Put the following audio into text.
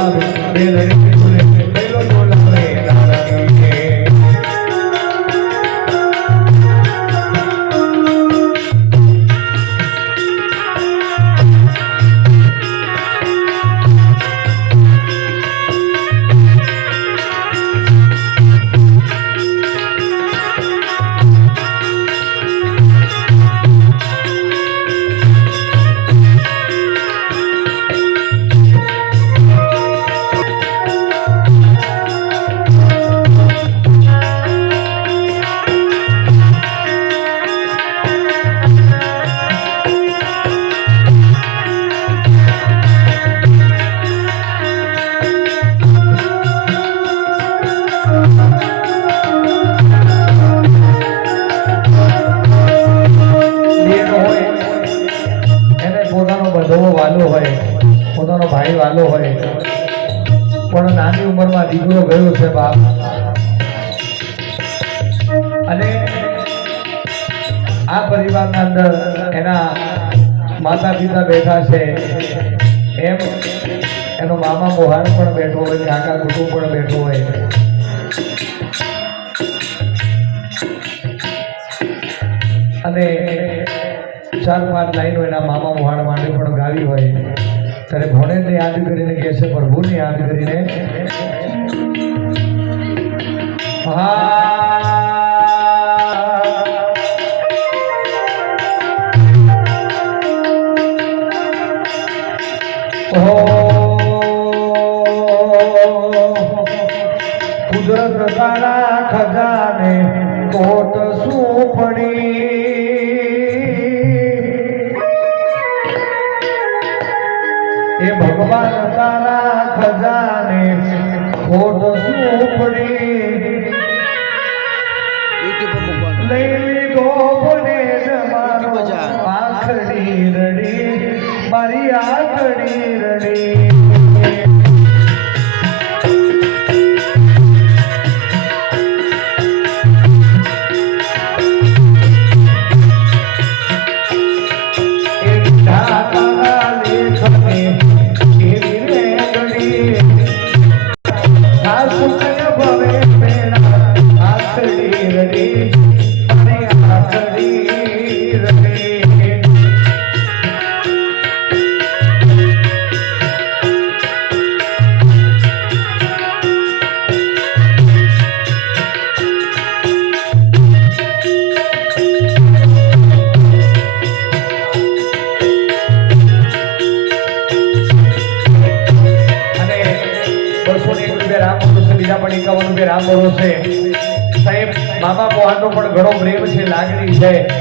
બોલાવે બે રડી બોલે પહેલો બોલાવે નારાયણ વાલો હોય પોતાનો ભાઈ વાલો હોય પણ નાની ઉંમરમાં દીકરો ગયો છે બાપ અને આ પરિવારના અંદર એના માતા પિતા બેઠા છે એમ એનો મામા મોહાણ પણ બેઠો હોય કાકા કુટુંબ પણ બેઠો હોય અને 4-5 લાઈનો એના મામા મોહાણ માટે પણ ગાવી હોય ત્યારે ભોણેને યાદ કરીને કહે છે પ્રભુને યાદ કરીને કુદરત તારા ખજાને કોટ શું પડી એ ભગવાન તારા ખજાને ખોટ શું પડી લઈ લીધો પડે મારો આખડી રડી મારી આખડી રડી રામ ભરોસે સાહેબ મામા મોહાનો પણ ઘણો પ્રેમ છે લાગણી છે